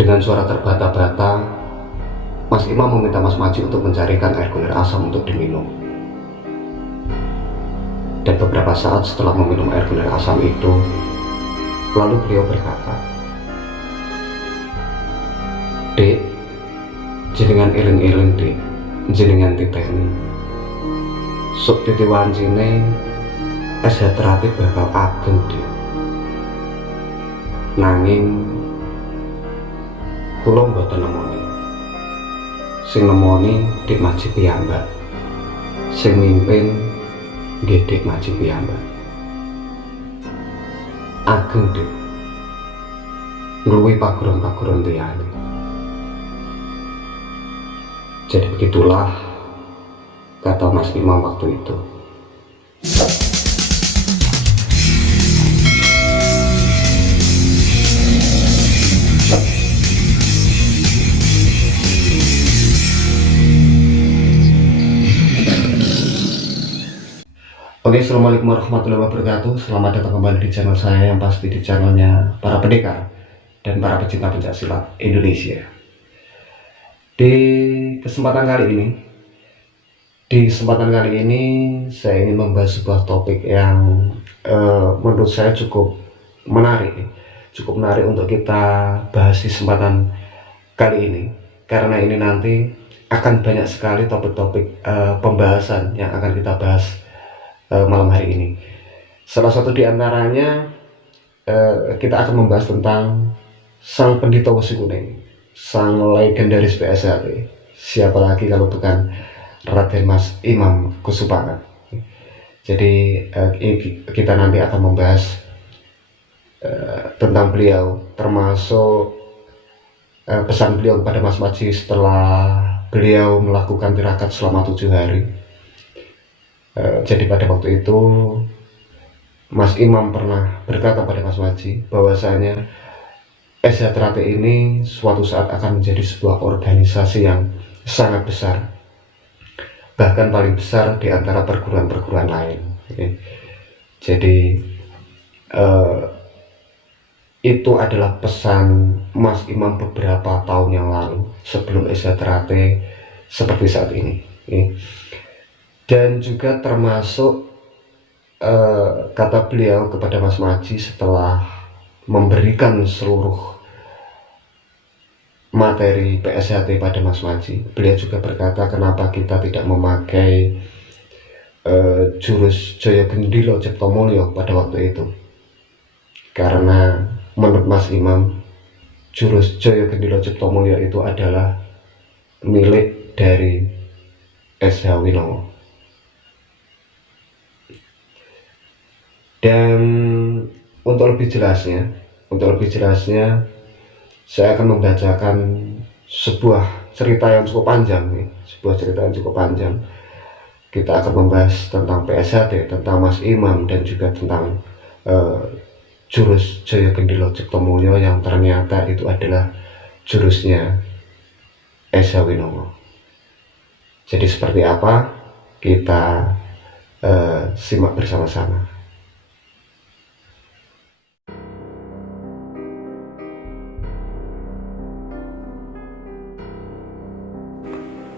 Dengan suara terbata-bata, Mas Imam meminta Mas Maji untuk mencarikan air kunir asam untuk diminum. Dan beberapa saat setelah meminum air kunir asam itu, lalu beliau berkata, "Dek, jenengan eling-eling dek, jenengan titeni. Suk titi wancine es terapi bakal ageng dek. Nanging kula mboten nemoni. Sing nemoni Dik Maji piyambak. Sing mimpin nggih Dik Maji piyambak. Ageng Dik, ngluwi paguron-paguron liyane." Jadi begitulah kata Mas Imam waktu itu. Oke, assalamualaikum warahmatullahi wabarakatuh. Selamat datang kembali di channel saya, yang pasti di channelnya para pendekar dan para pecinta pencaksilat Indonesia. Di kesempatan kali ini saya ingin membahas sebuah topik yang menurut saya cukup menarik untuk kita bahas di kesempatan kali ini, karena ini nanti akan banyak sekali topik-topik pembahasan yang akan kita bahas malam hari ini. Salah satu di antaranya kita akan membahas tentang Sang Pendhita Wesi Kuning, sang legendaris PSHT. Siapa lagi kalau bukan Raden Mas Imam Kusupangat. Jadi kita nanti akan membahas tentang beliau, termasuk pesan beliau kepada Mas Maji setelah beliau melakukan tirakat selama 7 hari. Jadi pada waktu itu Mas Imam pernah berkata pada Mas Maji bahwasanya SHTRAT ini suatu saat akan menjadi sebuah organisasi yang sangat besar, bahkan paling besar di antara perguruan-perguruan lain. Jadi itu adalah pesan Mas Imam beberapa tahun yang lalu sebelum SHTRAT seperti saat ini. Dan juga termasuk kata beliau kepada Mas Maji setelah memberikan seluruh materi PSHT pada Mas Maji. Beliau juga berkata, kenapa kita tidak memakai jurus Jaya Gendhilo Cipto Mulyo pada waktu itu. Karena menurut Mas Imam, jurus Jaya Gendhilo Cipto Mulyo itu adalah milik dari SH Winongo. Dan untuk lebih jelasnya saya akan membacakan sebuah cerita yang cukup panjang. Kita akan membahas tentang PSHT, tentang Mas Imam, dan juga tentang jurus Jaya Gendhilo Cipto Mulyo yang ternyata itu adalah jurusnya SH Winongo. Jadi seperti apa? Kita simak bersama-sama.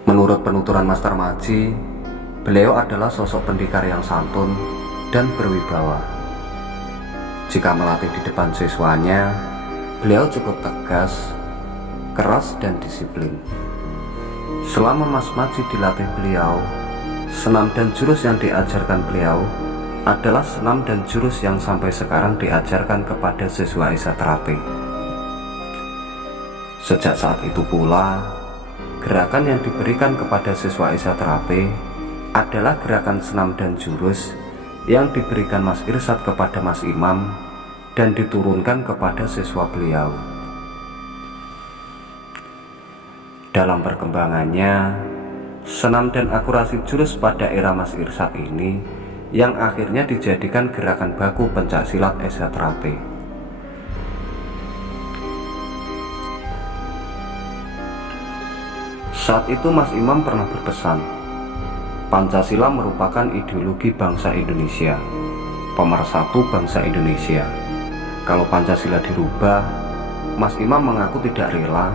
Menurut penuturan Master Maji, beliau adalah sosok pendekar yang santun dan berwibawa. Jika melatih di depan siswanya, beliau cukup tegas, keras, dan disiplin. Selama Mas Maji dilatih beliau, senam dan jurus yang diajarkan beliau adalah senam dan jurus yang sampai sekarang diajarkan kepada siswa SHTRAT. Sejak saat itu pula, gerakan yang diberikan kepada siswa SHTRAT adalah gerakan senam dan jurus yang diberikan Mas Irsyad kepada Mas Imam dan diturunkan kepada siswa beliau. Dalam perkembangannya, senam dan akurasi jurus pada era Mas Irsyad ini yang akhirnya dijadikan gerakan baku pencaksilat SHTRAT. Saat itu Mas Imam pernah berpesan, Pancasila merupakan ideologi bangsa Indonesia, pemersatu bangsa Indonesia. Kalau Pancasila dirubah, Mas Imam mengaku tidak rela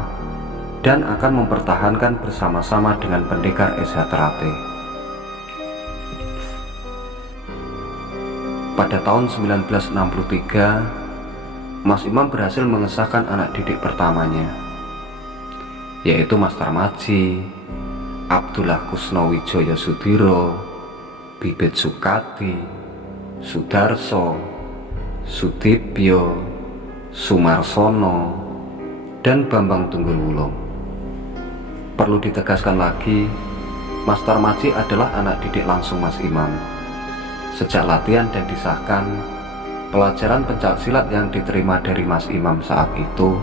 dan akan mempertahankan bersama-sama dengan pendekar Esa Terate. Pada tahun 1963, Mas Imam berhasil mengesahkan anak didik pertamanya, yaitu Mas Tarmadji, Abdullah Kusnowijoyo Sudiro, Bibit Sukati, Sudarso, Sudibyo, Sumarsono, dan Bambang Tunggul-Wulung. Perlu ditegaskan lagi, Mas Tarmadji adalah anak didik langsung Mas Imam. Sejak latihan dan disahkan, pelajaran pencaksilat yang diterima dari Mas Imam saat itu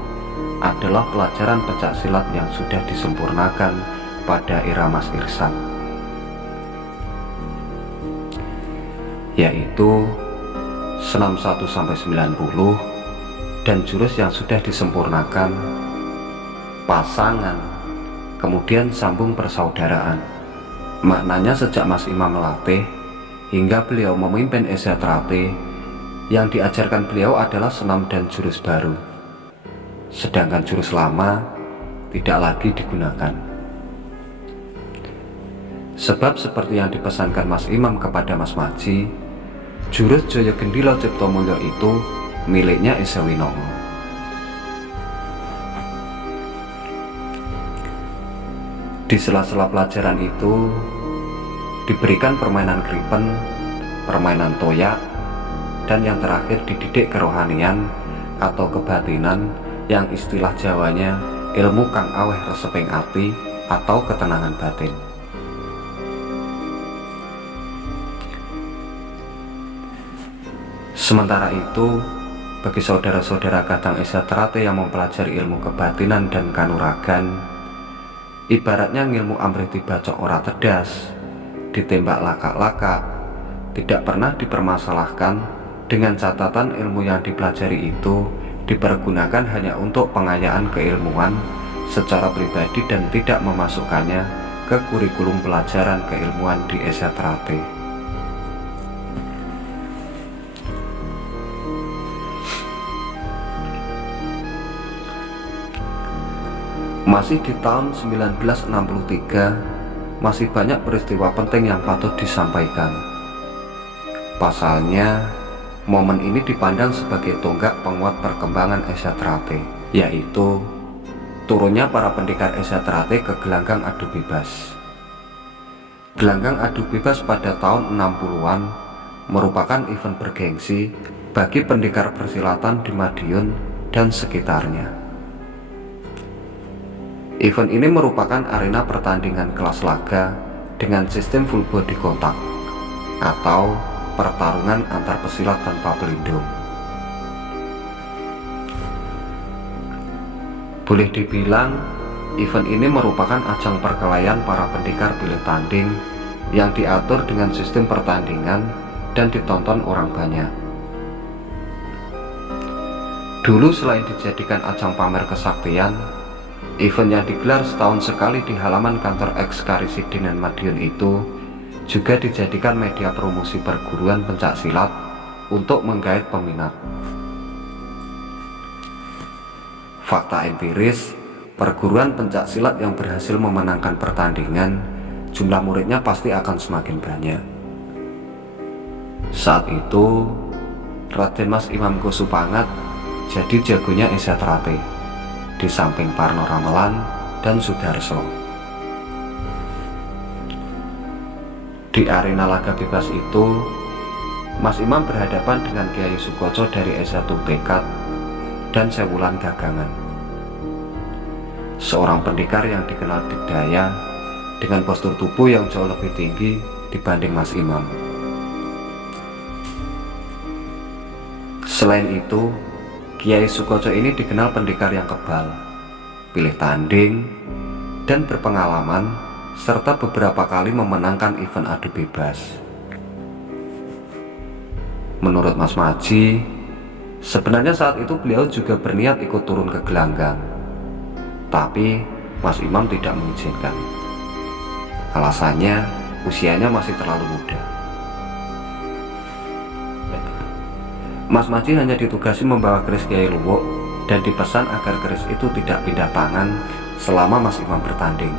adalah pelajaran pencaksilat yang sudah disempurnakan pada era Mas Irsyad, yaitu senam 1-90 dan jurus yang sudah disempurnakan, pasangan, kemudian sambung persaudaraan. Maknanya sejak Mas Imam melatih hingga beliau memimpin Esa Terate, yang diajarkan beliau adalah senam dan jurus baru, sedangkan jurus lama tidak lagi digunakan. Sebab seperti yang dipesankan Mas Imam kepada Mas Madji, jurus Jaya Gendhila Ciptomulyo itu miliknya Esa Winongo. Di sela-sela pelajaran itu diberikan permainan kripen, permainan toyak, dan yang terakhir dididik kerohanian atau kebatinan yang istilah Jawanya ilmu kang aweh reseping ati atau ketenangan batin. Sementara itu, bagi saudara-saudara kadang Esa Terate yang mempelajari ilmu kebatinan dan kanuragan, ibaratnya ngilmu amrih dibacok ora tedas, ditembak laka-laka, tidak pernah dipermasalahkan, dengan catatan ilmu yang dipelajari itu dipergunakan hanya untuk pengayaan keilmuan secara pribadi dan tidak memasukkannya ke kurikulum pelajaran keilmuan di Esa Terate. Masih di tahun 1963, masih banyak peristiwa penting yang patut disampaikan. Pasalnya, momen ini dipandang sebagai tonggak penguat perkembangan Esa Terate, yaitu turunnya para pendekar Esa Terate ke gelanggang adu bebas. Gelanggang adu bebas pada tahun 60-an merupakan event bergengsi bagi pendekar persilatan di Madiun dan sekitarnya. Event ini merupakan arena pertandingan kelas laga dengan sistem full body contact atau pertarungan antar pesilat tanpa pelindung. Boleh dibilang, event ini merupakan ajang perkelahian para pendekar pilih tanding yang diatur dengan sistem pertandingan dan ditonton orang banyak. Dulu selain dijadikan ajang pamer kesaktian, event yang digelar setahun sekali di halaman kantor Eks-Karisidenan Madiun itu juga dijadikan media promosi perguruan pencaksilat untuk menggait peminat. Fakta empiris, perguruan pencaksilat yang berhasil memenangkan pertandingan, jumlah muridnya pasti akan semakin banyak. Saat itu, Raden Mas Imam Kusupangat jadi jagonya Esa Terate, di samping Parno Ramelan dan Sudarso. Di arena laga bebas itu, Mas Imam berhadapan dengan Kiai Sukoco dari Esa Tutekat dan Sewulan Gagangan, seorang pendekar yang dikenal dikdaya dengan postur tubuh yang jauh lebih tinggi dibanding Mas Imam. Selain itu, Kiai Sukoco ini dikenal pendekar yang kebal, pilih tanding, dan berpengalaman, serta beberapa kali memenangkan event adu bebas. Menurut Mas Madji, sebenarnya saat itu beliau juga berniat ikut turun ke gelanggang, tapi Mas Imam tidak mengizinkan. Alasannya, usianya masih terlalu muda. Mas Madji hanya ditugasi membawa keris Kiai Luwuk dan dipesan agar keris itu tidak pindah tangan selama Mas Imam bertanding.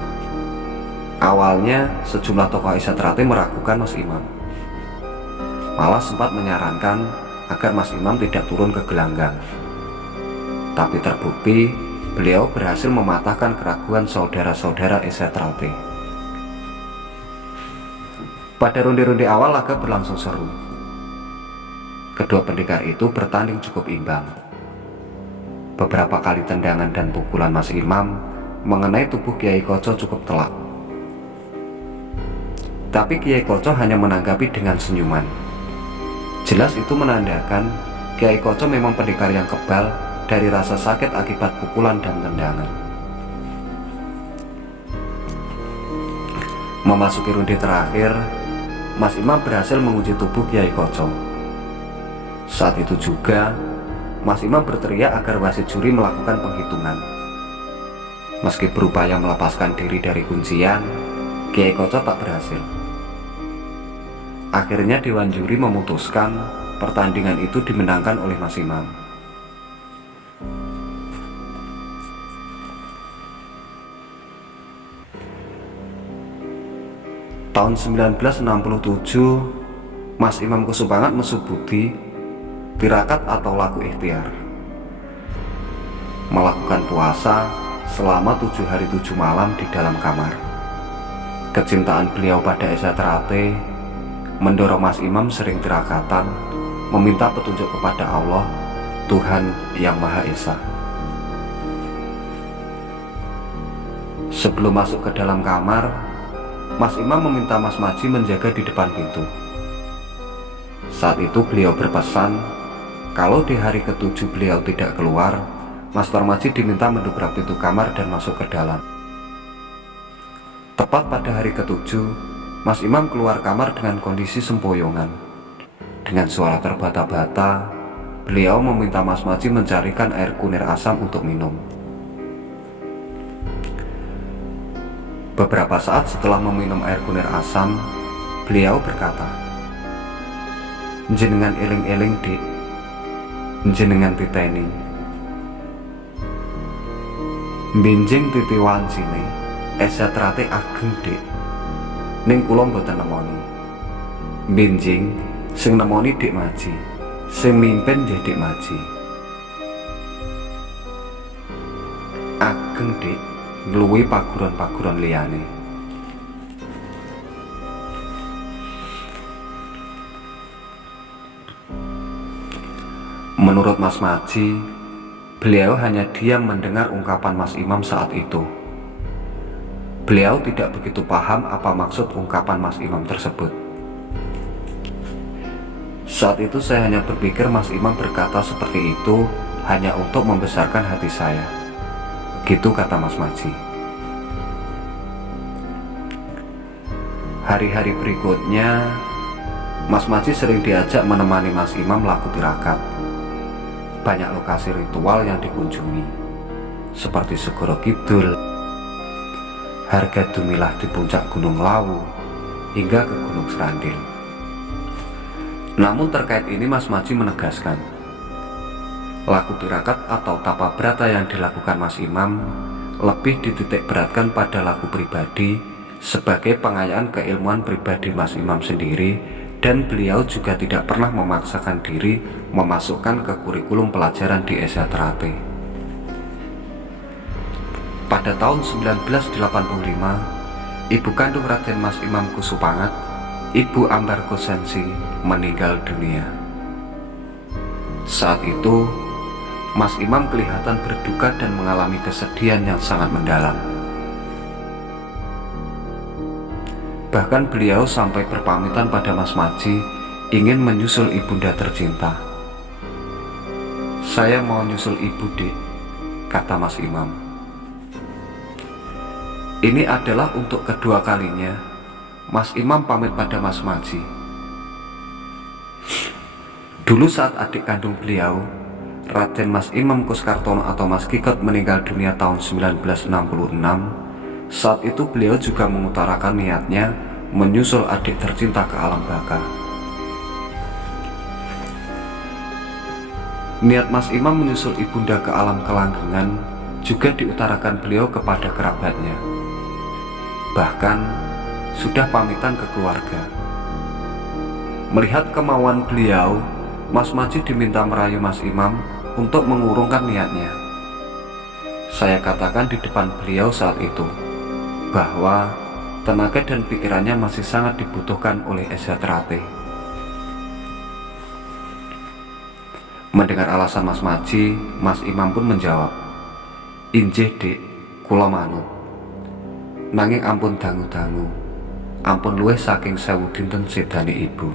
Awalnya sejumlah tokoh Aisyah Teratai meragukan Mas Imam, malah sempat menyarankan agar Mas Imam tidak turun ke gelanggang. Tapi terbukti beliau berhasil mematahkan keraguan saudara-saudara Aisyah Teratai. Pada ronde-ronde awal laga berlangsung seru. Kedua pendekar itu bertanding cukup imbang. Beberapa kali tendangan dan pukulan Mas Imam mengenai tubuh Kiai Koco cukup telak. Tapi Kiai Koco hanya menanggapi dengan senyuman. Jelas itu menandakan Kiai Koco memang pendekar yang kebal dari rasa sakit akibat pukulan dan tendangan. Memasuki ronde terakhir, Mas Imam berhasil menguji tubuh Kiai Koco. Saat itu juga Mas Imam berteriak agar wasit juri melakukan penghitungan. Meski berupaya melepaskan diri dari kuncian, Kiai Koco tak berhasil. Akhirnya Dewan Juri memutuskan pertandingan itu dimenangkan oleh Mas Imam. Tahun 1967, Mas Imam Kusupangat Mesubudi tirakat atau laku ikhtiar, melakukan puasa selama 7 hari 7 malam di dalam kamar. Kecintaan beliau pada Aisyah Teratai mendorong Mas Imam sering tirakatan, meminta petunjuk kepada Allah, Tuhan Yang Maha Esa. Sebelum masuk ke dalam kamar, Mas Imam meminta Mas Maji menjaga di depan pintu. Saat itu beliau berpesan, kalau di hari ke-7 beliau tidak keluar, Mas Tarmaji diminta mendobrak pintu kamar dan masuk ke dalam. Tepat pada hari ke-7, Mas Imam keluar kamar dengan kondisi sempoyongan. Dengan suara terbata-bata, beliau meminta Mas Maji mencarikan air kunir asam untuk minum. Beberapa saat setelah meminum air kunir asam, beliau berkata, "Jenengan eling-eling dik, jenengan titeni, benjing titi wancine, Aisyah Teratai ageng dik, ning kula mboten nemoni. Benjing sing nemoni dik Maji, sing mimpin nggih dik Maji. Ageng dik, ngluwi paguron-paguron liyane." Menurut Mas Maji, beliau hanya diam mendengar ungkapan Mas Imam saat itu. Beliau tidak begitu paham apa maksud ungkapan Mas Imam tersebut. Saat itu saya hanya berpikir Mas Imam berkata seperti itu hanya untuk membesarkan hati saya. Gitu kata Mas Maji. Hari-hari berikutnya, Mas Maji sering diajak menemani Mas Imam laku tirakat. Banyak lokasi ritual yang dikunjungi, seperti Segoro Kidul, Harga Dumilah di puncak Gunung Lawu, hingga ke Gunung Serandil. Namun terkait ini Mas Maji menegaskan, laku tirakat atau tapa brata yang dilakukan Mas Imam lebih dititik beratkan pada laku pribadi sebagai pengayaan keilmuan pribadi Mas Imam sendiri, dan beliau juga tidak pernah memaksakan diri memasukkan ke kurikulum pelajaran di Aisyah Teratai. Pada tahun 1985, ibu kandung Raden Mas Imam Kusupangat, Ibu Ambarko Sensi, meninggal dunia. Saat itu, Mas Imam kelihatan berduka dan mengalami kesedihan yang sangat mendalam. Bahkan beliau sampai berpamitan pada Mas Maji ingin menyusul ibunda tercinta. "Saya mau nyusul ibu dik," kata Mas Imam. Ini adalah untuk kedua kalinya Mas Imam pamit pada Mas Maji. Dulu saat adik kandung beliau, Raden Mas Imam Kuskartono atau Mas Kikot meninggal dunia tahun 1966, saat itu beliau juga mengutarakan niatnya menyusul adik tercinta ke alam baka. Niat Mas Imam menyusul ibunda ke alam kelanggengan juga diutarakan beliau kepada kerabatnya. Bahkan sudah pamitan ke keluarga. Melihat kemauan beliau, Mas Maji diminta merayu Mas Imam untuk mengurungkan niatnya. Saya katakan di depan beliau saat itu bahwa tenaga dan pikirannya masih sangat dibutuhkan oleh Eza Terate. Mendengar alasan Mas Maji, Mas Imam pun menjawab, "Injih Dik, kula manut. Nanging ampun dangu-dangu, ampun luwih saking 1000 dinten sedane ibu."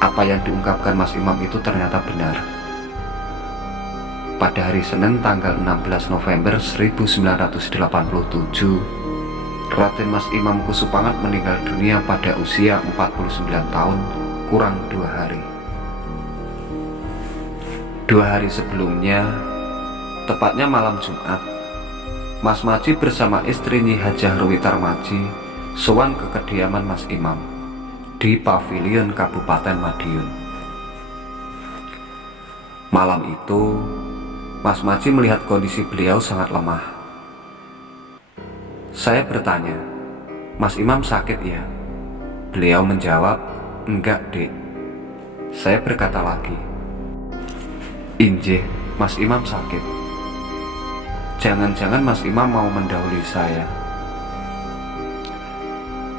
Apa yang diungkapkan Mas Imam itu ternyata benar. Pada hari Senin tanggal 16 November 1987, Raden Mas Imam Kusupangat meninggal dunia pada usia 49 tahun kurang 2 hari. 2 hari sebelumnya, tepatnya malam Jumat, Mas Maji bersama istri Nyi Hajah Ruwitar Maji sowan ke kediaman Mas Imam di Pavilion Kabupaten Madiun. Malam itu, Mas Maji melihat kondisi beliau sangat lemah. Saya bertanya, "Mas Imam sakit ya?" Beliau menjawab, "Enggak, Dek." Saya berkata lagi, "Injih, Mas Imam sakit. Jangan-jangan Mas Imam mau mendahului saya."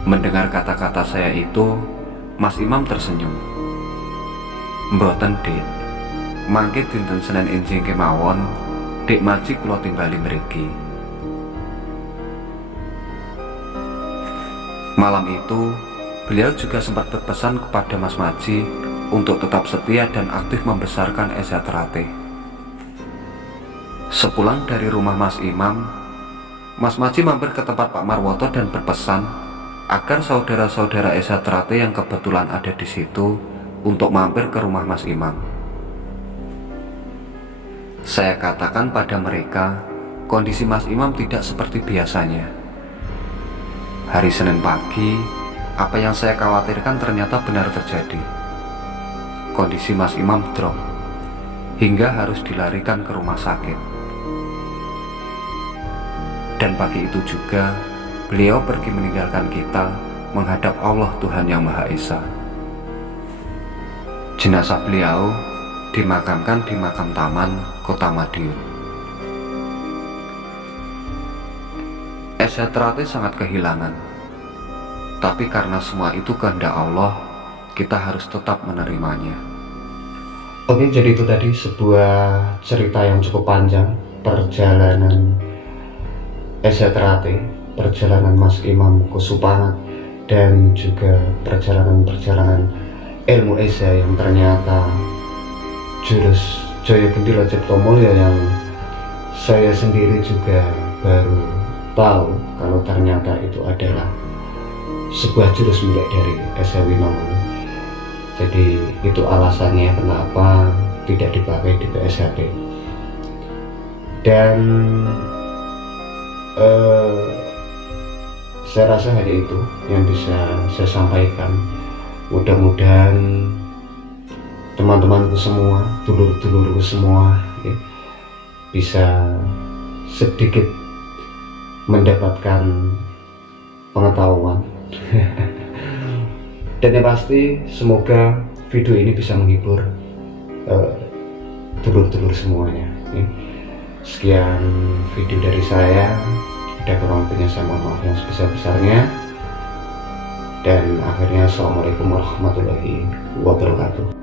Mendengar kata-kata saya itu, Mas Imam tersenyum. "Mboten, Dek. Mangke dinten Senin enjing kemawon, Dek Maji kula timbali mriki." Malam itu, beliau juga sempat berpesan kepada Mas Maji untuk tetap setia dan aktif membesarkan Eza Terate. Sepulang dari rumah Mas Imam, Mas Maji mampir ke tempat Pak Marwoto dan berpesan agar saudara-saudara Eza Terate yang kebetulan ada di situ untuk mampir ke rumah Mas Imam. Saya katakan pada mereka, kondisi Mas Imam tidak seperti biasanya. Hari Senin pagi, apa yang saya khawatirkan ternyata benar terjadi. Kondisi Mas Imam drop, hingga harus dilarikan ke rumah sakit. Dan pagi itu juga, beliau pergi meninggalkan kita menghadap Allah Tuhan Yang Maha Esa. Jenazah beliau dimakamkan di makam taman Kota Madiun. Eza Terate sangat kehilangan, tapi karena semua itu kehendak Allah, kita harus tetap menerimanya. Oke, jadi itu tadi sebuah cerita yang cukup panjang, perjalanan Eza Terate, perjalanan Mas Imam Kusupangat, dan juga perjalanan-perjalanan ilmu Eza yang ternyata jurus Jaya Gendhila Cipta Mulya yang saya sendiri juga baru tahu kalau ternyata itu adalah sebuah jurus milik dari Eza Winongo. Jadi itu alasannya kenapa tidak dipakai di PSHD. Dan saya rasa hanya itu yang bisa saya sampaikan. Mudah-mudahan teman-temanku semua, dulur-dulurku semua ya, bisa sedikit mendapatkan pengetahuan. Dan yang pasti semoga video ini bisa menghibur dulur-dulur semuanya ya. Sekian video dari saya, ada kurang lebihnya saya mohon maaf yang sebesar-besarnya. Dan akhirnya assalamualaikum warahmatullahi wabarakatuh.